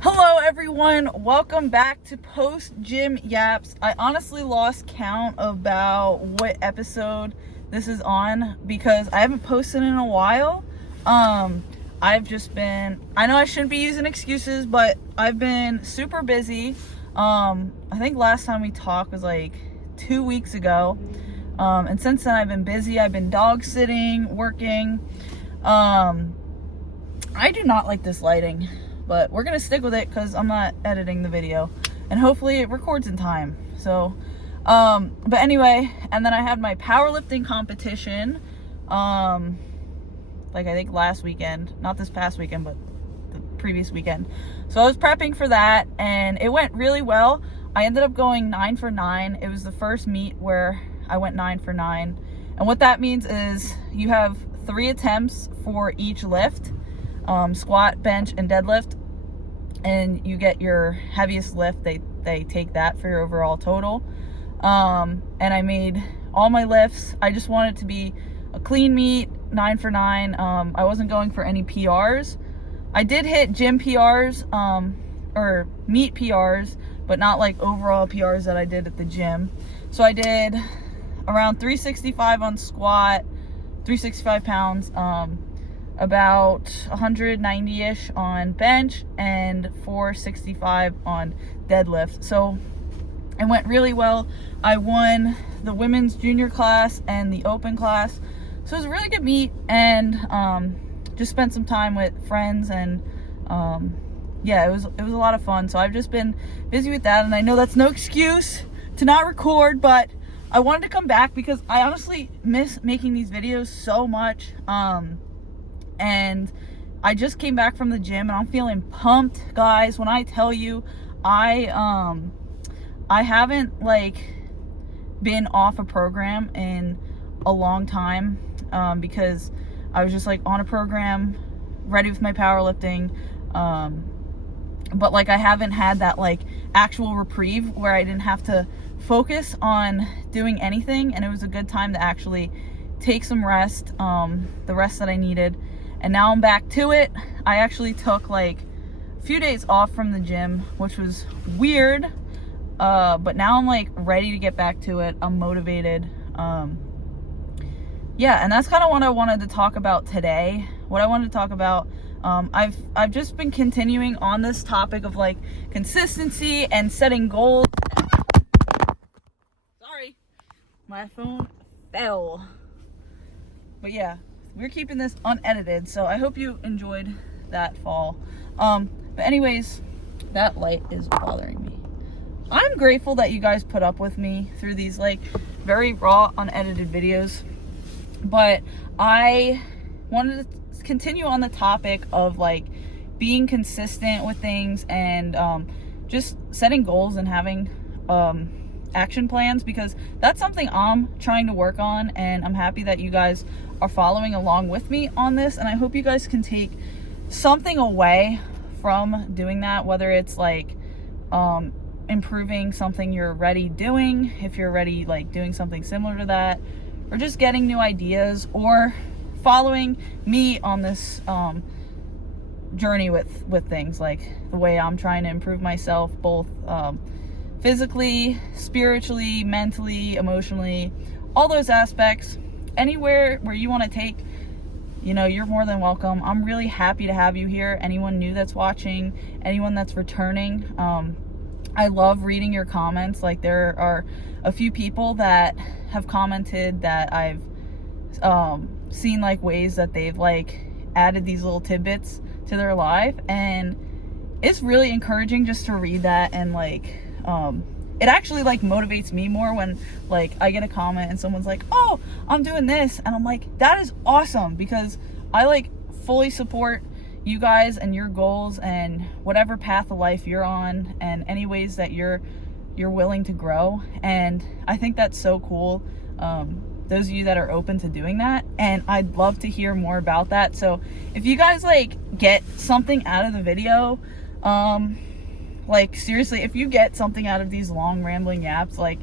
Hello everyone, welcome back to Post Gym Yaps. I honestly lost count about what episode this is on because I haven't posted in a while. I've just been, I know I shouldn't be using excuses, but I've been super busy. I think last time we talked was like 2 weeks ago. And since then I've been busy. I've been dog sitting, working. I do not like this lighting, but we're gonna stick with it because I'm not editing the video and hopefully it records in time. So but anyway, and then I had my powerlifting competition like I think last weekend, not this past weekend but the previous weekend. So I was prepping for that and it went really well. I ended up going 9 for 9. It was the first meet where I went 9 for 9, and what that means is you have 3 attempts for each lift. Squat, bench, and deadlift, and you get your heaviest lift. They take that for your overall total. And I made all my lifts. I just wanted it to be a clean meet, 9 for 9. I wasn't going for any PRs. I did hit gym PRs, or meet PRs, but not like overall PRs that I did at the gym. So I did around 365 on squat, 365 pounds, about 190-ish on bench, and 465 on deadlift. So it went really well. I won the women's junior class and the open class. So it was a really good meet, and just spent some time with friends, and yeah, it was a lot of fun. So I've just been busy with that, and I know that's no excuse to not record, but I wanted to come back because I honestly miss making these videos so much. And I just came back from the gym and I'm feeling pumped, guys. When I tell you, I haven't like been off a program in a long time, because I was just like on a program, ready with my powerlifting, but like I haven't had that like actual reprieve where I didn't have to focus on doing anything, and it was a good time to actually take some rest, the rest that I needed. And now I'm back to it. I actually took like a few days off from the gym, which was weird, but now I'm like ready to get back to it. I'm motivated. Yeah, and that's kind of what I wanted to talk about today. What I wanted to talk about, I've just been continuing on this topic of like consistency and setting goals. Sorry, my phone fell. But yeah, we're keeping this unedited, so I hope you enjoyed that fall. But anyways, that light is bothering me. I'm grateful that you guys put up with me through these like very raw, unedited videos. But I wanted to continue on the topic of like being consistent with things, and just setting goals and having action plans, because that's something I'm trying to work on, and I'm happy that you guys are following along with me on this, and I hope you guys can take something away from doing that, whether it's like improving something you're already doing, if you're already like doing something similar to that, or just getting new ideas, or following me on this journey with things, like the way I'm trying to improve myself, both physically, spiritually, mentally, emotionally, all those aspects. Anywhere where you want to take, you know, you're more than welcome. I'm really happy to have you here. Anyone new that's watching, anyone that's returning, I love reading your comments. Like, there are a few people that have commented that I've seen like ways that they've like added these little tidbits to their life, and it's really encouraging just to read that, and like it actually like motivates me more when like I get a comment and someone's like, oh, I'm doing this, and I'm like, that is awesome, because I like fully support you guys and your goals and whatever path of life you're on, and any ways that you're willing to grow. And I think that's so cool, those of you that are open to doing that, and I'd love to hear more about that. So if you guys like get something out of the video, like seriously, if you get something out of these long rambling yaps, like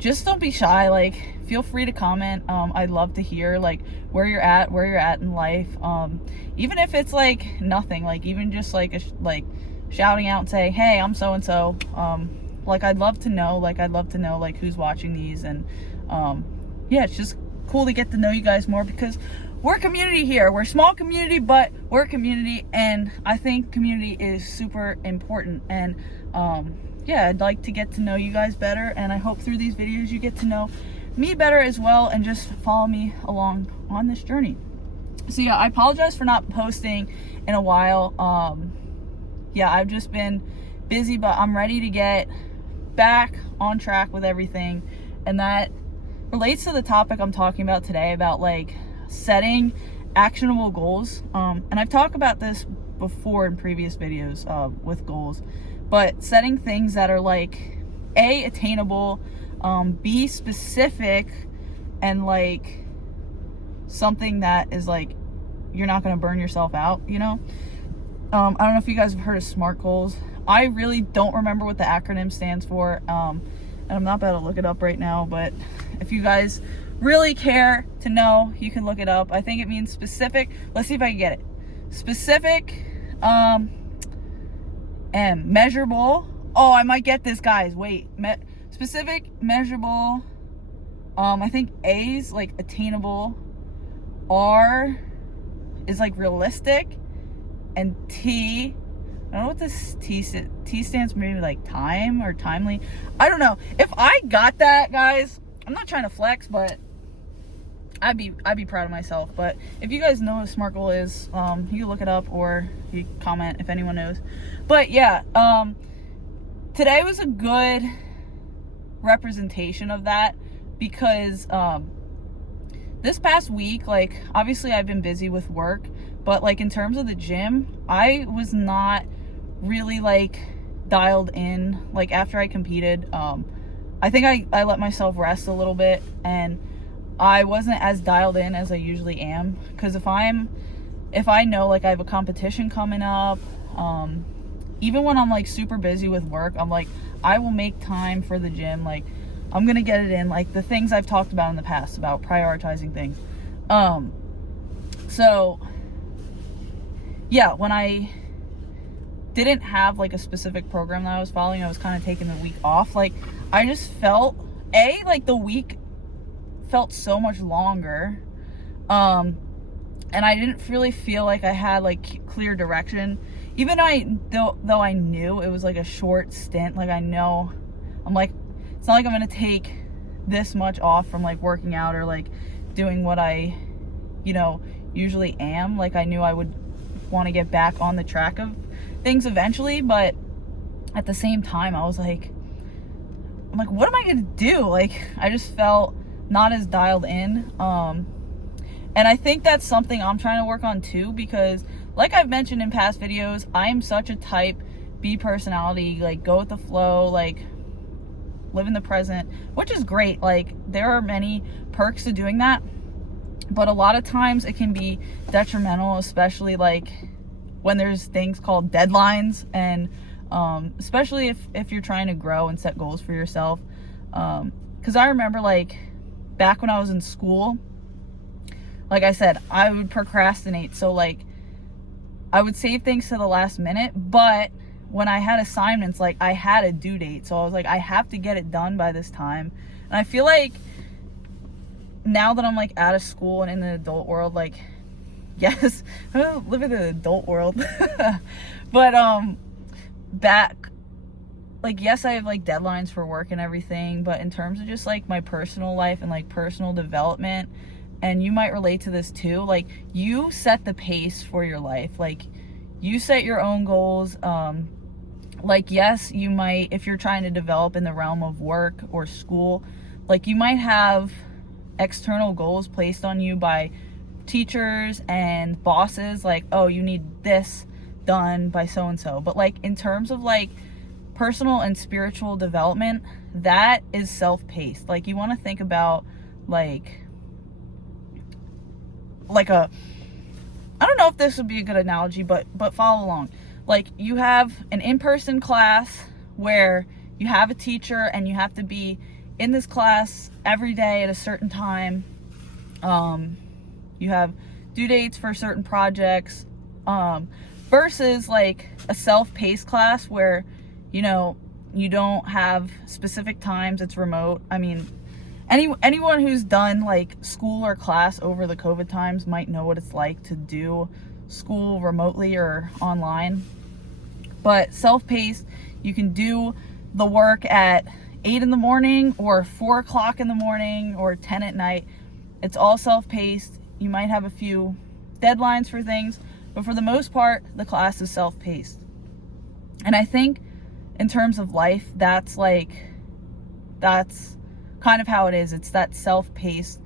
just don't be shy. Like, feel free to comment. I'd love to hear like where you're at in life. Even if it's like nothing, like even just like like shouting out and say, hey, I'm so and so. Like I'd love to know like who's watching these. And yeah, it's just cool to get to know you guys more, because we're a community here. We're a small community, but we're a community, and I think community is super important. And yeah, I'd like to get to know you guys better, and I hope through these videos you get to know me better as well, and just follow me along on this journey. So yeah, I apologize for not posting in a while. Yeah, I've just been busy, but I'm ready to get back on track with everything, and that relates to the topic I'm talking about today, about like setting actionable goals. And I've talked about this before in previous videos with goals, but setting things that are like A, attainable, B, specific, and like something that is like you're not going to burn yourself out, you know. I don't know if you guys have heard of SMART goals. I really don't remember what the acronym stands for, and I'm not about to look it up right now, but if you guys really care to know, you can look it up. I think it means specific. Let's see if I can get it. Specific, M, measurable. Oh, I might get this, guys. Wait, specific, measurable. I think A is like attainable. R is like realistic, and T, I don't know what this T stands for, maybe like time or timely. I don't know. If I got that, guys, I'm not trying to flex, but I'd be proud of myself. But if you guys know what a SMART goal is, you can look it up, or you can comment if anyone knows. But yeah, today was a good representation of that, because this past week, like obviously I've been busy with work, but like in terms of the gym, I was not really like dialed in. Like after I competed, I think I let myself rest a little bit, and I wasn't as dialed in as I usually am. Because if I know like I have a competition coming up, even when I'm like super busy with work, I'm like, I will make time for the gym. Like I'm gonna get it in, like the things I've talked about in the past about prioritizing things. So yeah, when I didn't have like a specific program that I was following, I was kind of taking the week off. Like I just felt like the week felt so much longer, and I didn't really feel like I had like clear direction, even though I knew it was like a short stint. Like I know, I'm like, it's not like I'm gonna take this much off from like working out or like doing what I, you know, usually am. Like I knew I would want to get back on the track of things eventually, but at the same time I'm like, what am I gonna do? Like I just felt not as dialed in, and I think that's something I'm trying to work on too, because like I've mentioned in past videos, I am such a type B personality, like go with the flow, like live in the present, which is great. Like there are many perks to doing that, but a lot of times it can be detrimental, especially like when there's things called deadlines, and especially if you're trying to grow and set goals for yourself. Because I remember like back when I was in school, like I said, I would procrastinate. So like I would save things to the last minute, but when I had assignments, like I had a due date. So I was like, I have to get it done by this time. And I feel like now that I'm like out of school and in the adult world, like, yes, I live in the adult world, but back, like, yes, I have like deadlines for work and everything, but in terms of just like my personal life and like personal development, and you might relate to this too, like you set the pace for your life. Like you set your own goals. Like, yes, you might, if you're trying to develop in the realm of work or school, like you might have external goals placed on you by teachers and bosses, like, oh, you need this done by so and so. But like in terms of like personal and spiritual development, that is self-paced. Like you want to think about like a, I don't know if this would be a good analogy, but follow along. Like you have an in-person class where you have a teacher and you have to be in this class every day at a certain time. You have due dates for certain projects, versus like a self-paced class where, you know, you don't have specific times, it's remote. I mean, anyone who's done like school or class over the COVID times might know what it's like to do school remotely or online. But self-paced, you can do the work at 8 in the morning or 4 o'clock in the morning or 10 at night. It's all self-paced. You might have a few deadlines for things, but for the most part, the class is self-paced. And I think in terms of life, that's kind of how it is. It's that self-paced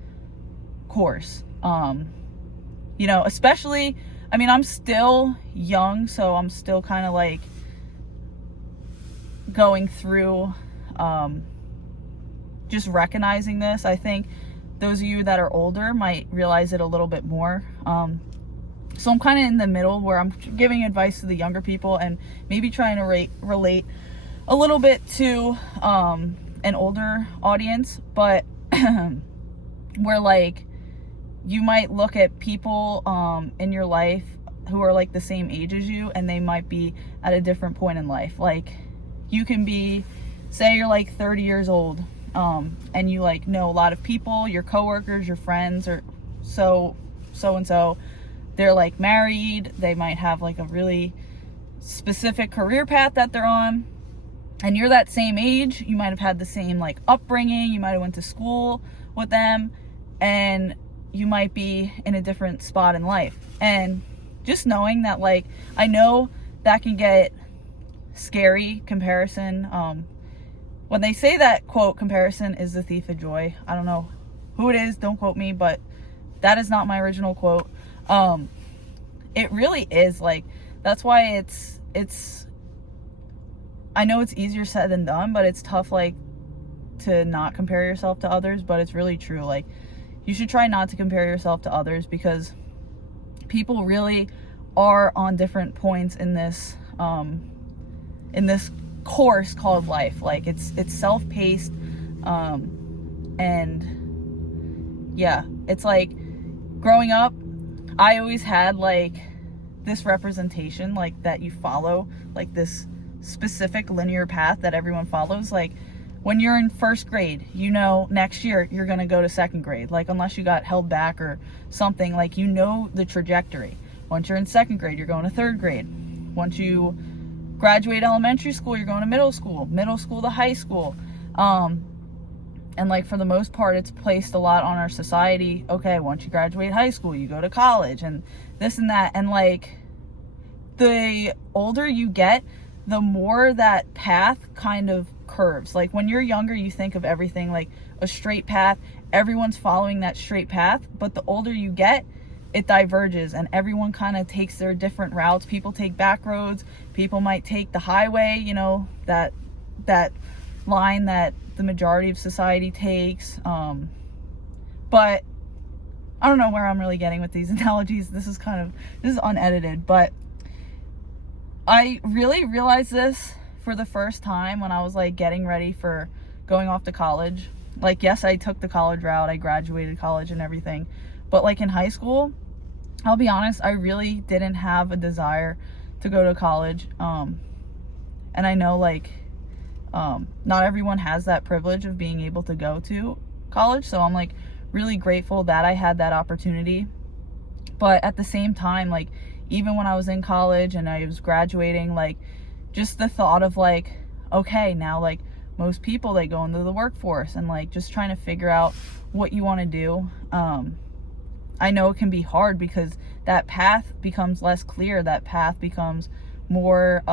course. You know, especially, I mean, I'm still young, so I'm still kind of like going through just recognizing this. I think those of you that are older might realize it a little bit more. So I'm kind of in the middle where I'm giving advice to the younger people and maybe trying to relate a little bit to an older audience, but where like you might look at people in your life who are like the same age as you, and they might be at a different point in life. Like you can be, say you're like 30 years old, and you like know a lot of people, your coworkers, your friends, or so and so. They're like married, they might have like a really specific career path that they're on, and you're that same age. You might have had the same like upbringing, you might have went to school with them, and you might be in a different spot in life. And just knowing that, like, I know that can get scary, comparison. When they say that, quote, comparison is the thief of joy. I don't know who it is, don't quote me, but that is not my original quote. It really is, like, that's why it's I know it's easier said than done, but it's tough, like, to not compare yourself to others. But it's really true. Like, you should try not to compare yourself to others, because people really are on different points in this course called life. Like, it's self-paced, and yeah, it's like growing up, I always had like this representation, like, that you follow, like this specific linear path that everyone follows. Like, when you're in first grade, you know next year you're going to go to second grade, like, unless you got held back or something, like, you know the trajectory. Once you're in second grade, you're going to third grade. Once you graduate elementary school, you're going to middle school to high school. And like, for the most part, it's placed a lot on our society. Okay, once you graduate high school, you go to college, and this and that. And like, the older you get, the more that path kind of curves. Like, when you're younger, you think of everything like a straight path. Everyone's following that straight path. But the older you get, it diverges, and everyone kind of takes their different routes. People take back roads. People might take the highway, you know, that line that the majority of society takes. But I don't know where I'm really getting with these analogies. This is unedited, but I really realized this for the first time when I was like getting ready for going off to college. Like, yes, I took the college route, I graduated college and everything, but like in high school, I'll be honest, I really didn't have a desire to go to college. And I know, like, not everyone has that privilege of being able to go to college, so I'm like really grateful that I had that opportunity. But at the same time, like, even when I was in college and I was graduating, like, just the thought of like, okay, now like most people, they go into the workforce, and like just trying to figure out what you want to do. I know it can be hard because that path becomes less clear. That path becomes more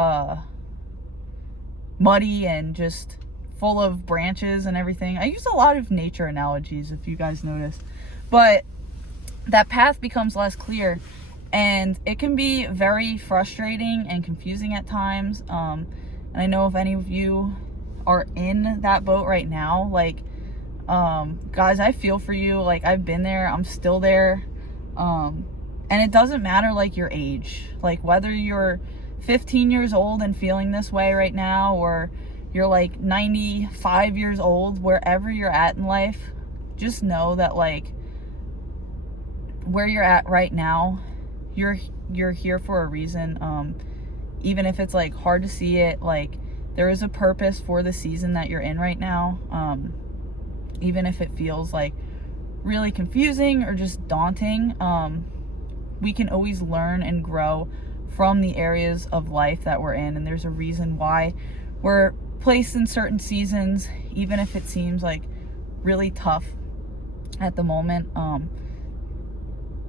muddy and just full of branches and everything. I use a lot of nature analogies, if you guys notice, but that path becomes less clear, and it can be very frustrating and confusing at times. And I know if any of you are in that boat right now, like, guys, I feel for you. Like, I've been there, I'm still there. And it doesn't matter like your age, like whether you're 15 years old and feeling this way right now, or you're like 95 years old, wherever you're at in life, just know that like where you're at right now, you're here for a reason. Even if it's like hard to see it, like there is a purpose for the season that you're in right now. Even if it feels like really confusing or just daunting, we can always learn and grow from the areas of life that we're in. And there's a reason why we're placed in certain seasons, even if it seems like really tough at the moment.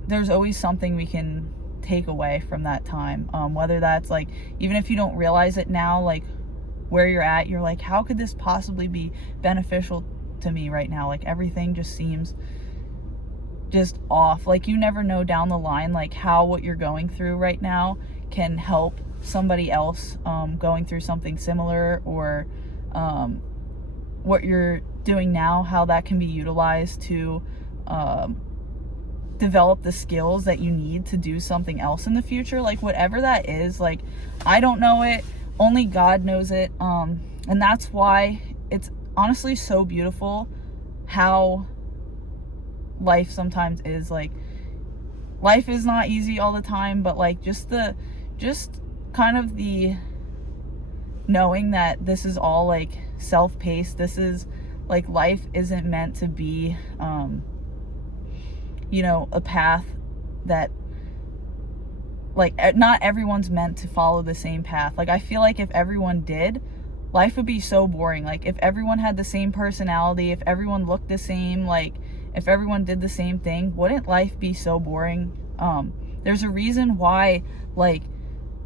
There's always something we can take away from that time, whether that's like, even if you don't realize it now, like where you're at, you're like, how could this possibly be beneficial to me right now? Like everything just seems just off. Like you never know down the line like how what you're going through right now can help somebody else going through something similar, or what you're doing now, how that can be utilized to develop the skills that you need to do something else in the future. Like whatever that is, like I don't know it, only God knows it. And that's why it's honestly so beautiful how life sometimes is. Like life is not easy all the time, but like just kind of the knowing that this is all like self-paced. This is like, life isn't meant to be a path that like not everyone's meant to follow the same path. Like I feel like if everyone did, life would be so boring. Like if everyone had the same personality, if everyone looked the same, like if everyone did the same thing, wouldn't life be so boring? There's a reason why like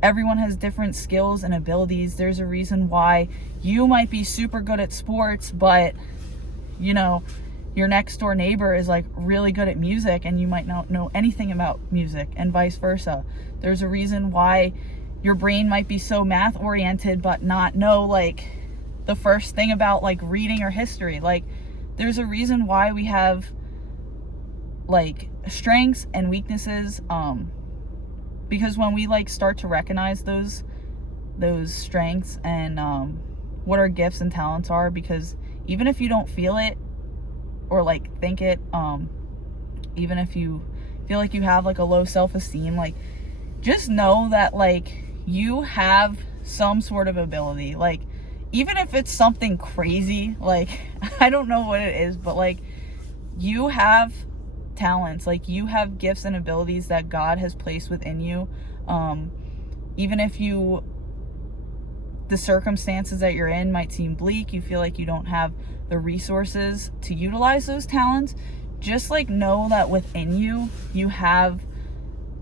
everyone has different skills and abilities. There's a reason why you might be super good at sports, but your next door neighbor is like really good at music and you might not know anything about music, and vice versa. There's a reason why your brain might be so math oriented but not know like the first thing about like reading or history. Like there's a reason why we have like strengths and weaknesses, because when we like start to recognize those strengths and what our gifts and talents are, because even if you don't feel it or like think it, even if you feel like you have like a low self-esteem, like just know that like you have some sort of ability. Like even if it's something crazy, like I don't know what it is, but like you have talents, like you have gifts and abilities that God has placed within you. Even if the circumstances that you're in might seem bleak, you feel like you don't have the resources to utilize those talents, just like know that within you have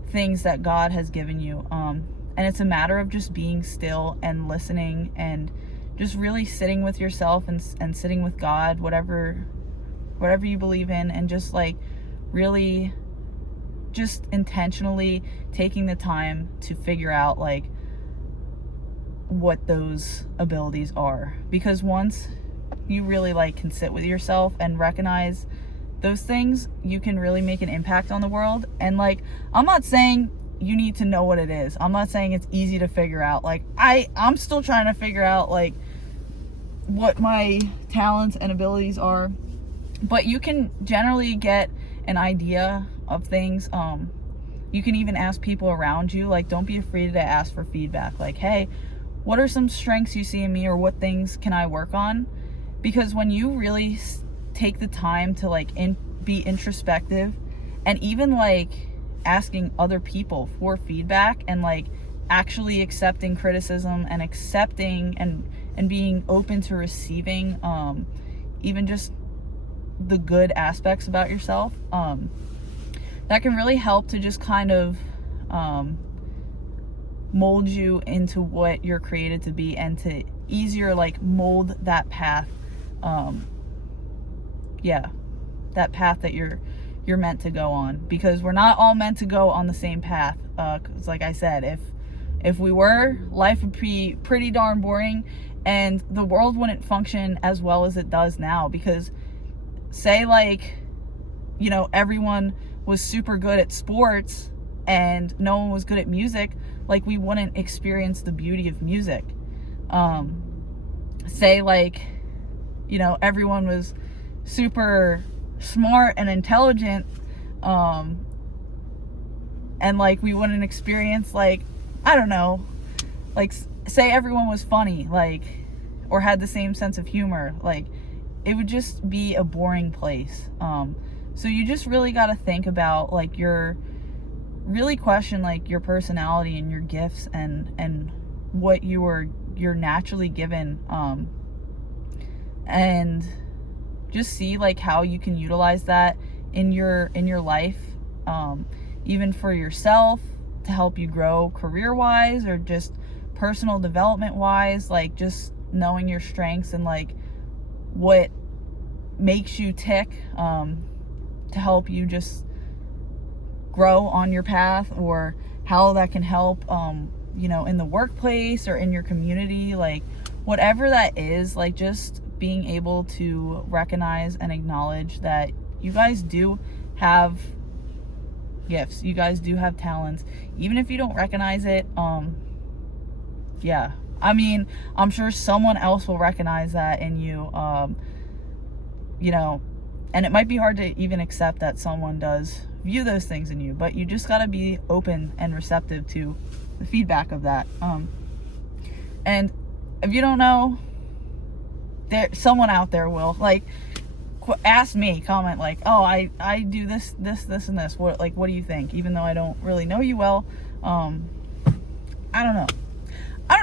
things that God has given you. And it's a matter of just being still and listening and just really sitting with yourself and sitting with God, whatever you believe in, and just like really just intentionally taking the time to figure out like what those abilities are. Because once you really like can sit with yourself and recognize those things, you can really make an impact on the world. And like, I'm not saying you need to know what it is. I'm not saying it's easy to figure out. Like I'm still trying to figure out like what my talents and abilities are, but you can generally get an idea of things. You can even ask people around you. Like don't be afraid to ask for feedback. Like, hey, what are some strengths you see in me, or what things can I work on? Because when you really take the time to like be introspective, and even like asking other people for feedback, and like actually accepting criticism and accepting and being open to receiving even just the good aspects about yourself, that can really help to just kind of mold you into what you're created to be, and to easier like mold that path, that path that you're meant to go on. Because we're not all meant to go on the same path, 'cause like I said, if we were, life would be pretty darn boring, and the world wouldn't function as well as it does now. Because say like everyone was super good at sports and no one was good at music, like we wouldn't experience the beauty of music. say like, you know, everyone was super smart and intelligent, and like we wouldn't experience, like, I don't know, like say everyone was funny, like, or had the same sense of humor, like it would just be a boring place. So you just really got to think about like really question like your personality and your gifts and what you're naturally given, and just see like how you can utilize that in your life, even for yourself, to help you grow career wise or just personal development wise, like just knowing your strengths and like what makes you tick, to help you just grow on your path, or how that can help, you know, in the workplace or in your community, like whatever that is, like just being able to recognize and acknowledge that you guys do have gifts, you guys do have talents, even if you don't recognize it. Yeah, I mean, I'm sure someone else will recognize that in you, you know, and it might be hard to even accept that someone does view those things in you, but you just got to be open and receptive to the feedback of that. And if you don't know, someone out there will, like, ask me, comment like, oh, I do this and this, what do you think? Even though I don't really know you well. I don't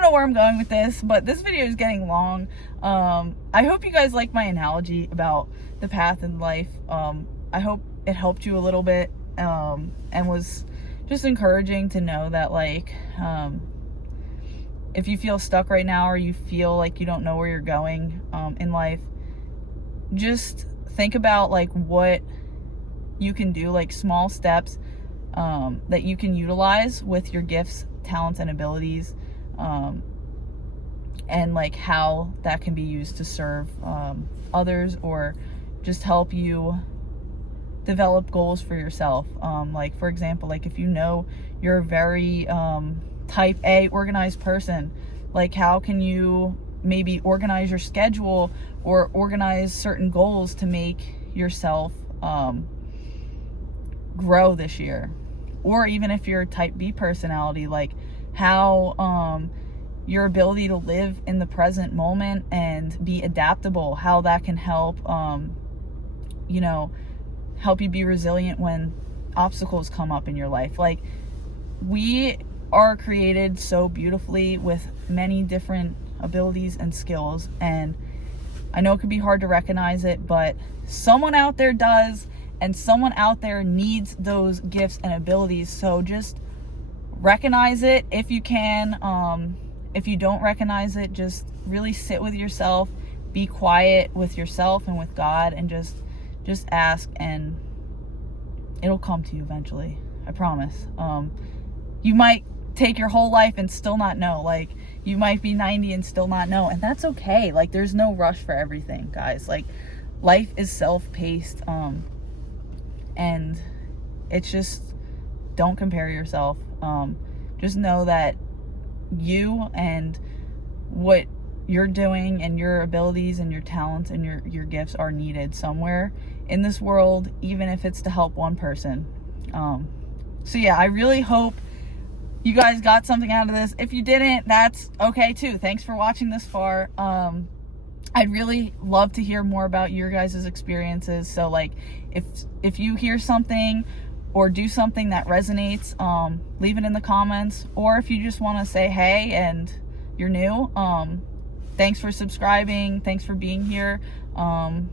know where I'm going with this, but this video is getting long. I hope you guys like my analogy about the path in life. I hope it helped you a little bit, and was just encouraging to know that, like, if you feel stuck right now, or you feel like you don't know where you're going in life, just think about like what you can do, like small steps that you can utilize with your gifts, talents, and abilities, and like how that can be used to serve others, or just help you develop goals for yourself. Like, for example, like if you know you're a very type A organized person, like how can you maybe organize your schedule or organize certain goals to make yourself grow this year? Or even if you're a type B personality, like how your ability to live in the present moment and be adaptable, how that can help, you know, help you be resilient when obstacles come up in your life. Like, we are created so beautifully with many different abilities and skills, and I know it can be hard to recognize it, but someone out there does, and someone out there needs those gifts and abilities. So just recognize it if you can. If you don't recognize it, just really sit with yourself, be quiet with yourself and with God, and just ask, and it'll come to you eventually. I promise. You might take your whole life and still not know. Like, you might be 90 and still not know, and that's okay. Like, there's no rush for everything, guys. Like, life is self-paced, and it's just, don't compare yourself. Just know that you and what you're doing and your abilities and your talents and your gifts are needed somewhere in this world, even if it's to help one person. So yeah, I really hope you guys got something out of this. If you didn't, that's okay too. Thanks for watching this far. I'd really love to hear more about your guys' experiences. So like, if you hear something or do something that resonates, leave it in the comments. Or if you just want to say hey and you're new, thanks for subscribing, thanks for being here, and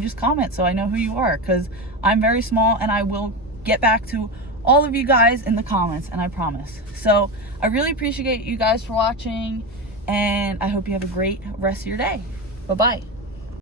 just comment so I know who you are, because I'm very small and I will get back to all of you guys in the comments, and I promise. So I really appreciate you guys for watching, and I hope you have a great rest of your day. Bye-bye.